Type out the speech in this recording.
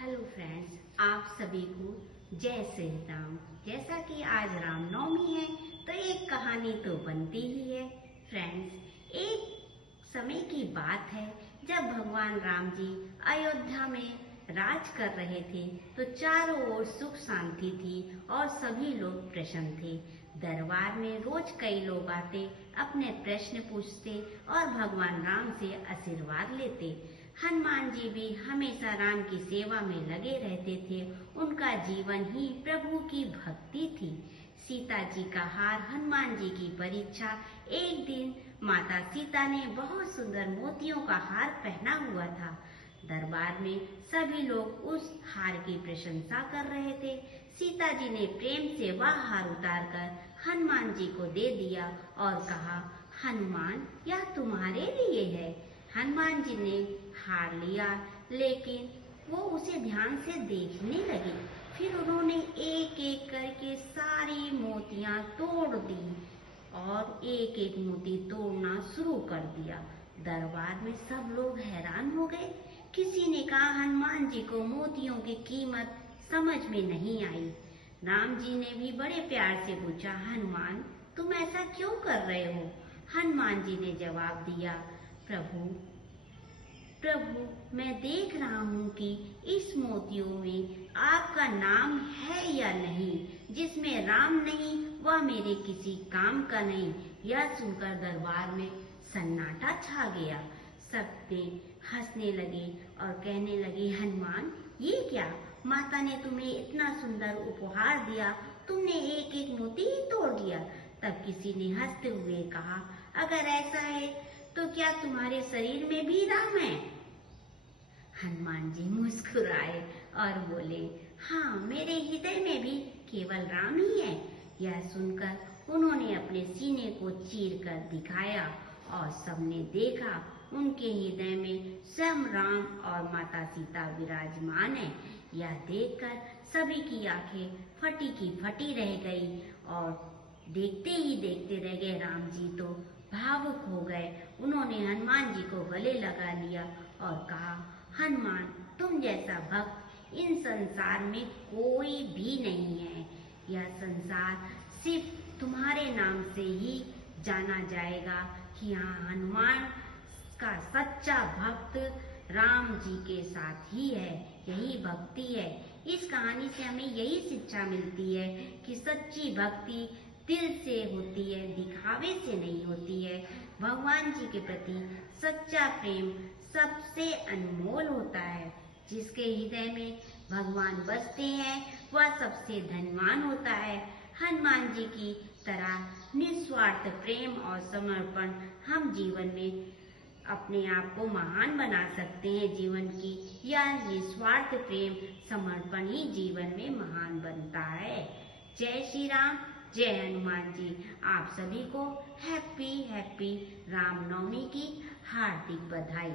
Hello friends, आप सभी को जय श्री राम। जैसा कि आज रामनवमी है तो एक कहानी तो बनती ही है। फ्रेंड्स, एक समय की बात है जब भगवान राम जी अयोध्या में राज कर रहे थे तो चारों ओर सुख शांति थी और सभी लोग प्रसन्न थे। दरबार में रोज कई लोग आते, अपने प्रश्न पूछते और भगवान राम से आशीर्वाद लेते। हनुमान जी भी हमेशा राम की सेवा में लगे रहते थे। उनका जीवन ही प्रभु की भक्ति थी। सीता जी का हार हनुमान जी की परीक्षा। एक दिन माता सीता ने बहुत सुंदर मोतियों का हार पहना हुआ था। दरबार में सभी लोग उस हार की प्रशंसा कर रहे थे। सीता जी ने प्रेम से वह हार उतारकर हनुमान जी को दे दिया और कहा, हनुमान, यह तुम्हारे लिए है। हनुमान जी ने हार लिया, लेकिन वो उसे ध्यान से देखने लगे। फिर उन्होंने एक एक करके सारी मोतियां तोड़ दी और एक एक मोती तोड़ना शुरू कर दिया। दरबार में सब लोग हैरान हो गए। किसी ने कहा, हनुमान जी को मोतियों की कीमत समझ में नहीं आई। राम जी ने भी बड़े प्यार से पूछा, हनुमान, तुम ऐसा क्यों कर रहे हो? हनुमान जी ने जवाब दिया, प्रभु, मैं देख रहा हूँ कि इस मोतियों में आपका नाम है या नहीं। जिसमें राम नहीं वह मेरे किसी काम का नहीं। यह सुनकर दरबार में सन्नाटा छा गया। सबने हंसने लगे और कहने लगे, हनुमान, ये क्या? माता ने तुम्हें इतना सुंदर उपहार दिया, तुमने एक एक मोती ही तोड़ दिया। तब किसी ने हंसते हुए कहा, अगर ऐसा है तो क्या तुम्हारे शरीर में भी राम है? हनुमान जी मुस्कुराए और बोले, हाँ, मेरे हृदय में भी केवल राम ही है। यह सुनकर उन्होंने अपने सीने को चीर कर दिखाया और सबने देखा उनके हृदय में स्वयं राम और माता सीता विराजमान है। यह देखकर सभी की आंखें फटी की फटी रह गई और देखते ही देखते रह गए। राम जी तो भावुक हो गए। उन्होंने हनुमान जी को गले लगा लिया और कहा, हनुमान, तुम जैसा भक्त इन संसार में कोई भी नहीं है। यह संसार सिर्फ तुम्हारे नाम से ही जाना जाएगा कि हाँ, हनुमान का सच्चा भक्त राम जी के साथ ही है। यही भक्ति है। इस कहानी से हमें यही शिक्षा मिलती है कि सच्ची भक्ति दिल से होती है, दिखावे से नहीं होती है। भगवान जी के प्रति सच्चा प्रेम सबसे अनमोल होता है। जिसके हृदय में भगवान बसते हैं वह सबसे धनवान होता है। हनुमान जी की तरह निस्वार्थ प्रेम और समर्पण हम जीवन में अपने आप को महान बना सकते हैं। जीवन की यह निस्वार्थ प्रेम समर्पण ही जीवन में महान बनता है। जय श्री राम, जय हनुमान जी। आप सभी को हैप्पी रामनवमी की हार्दिक बधाई।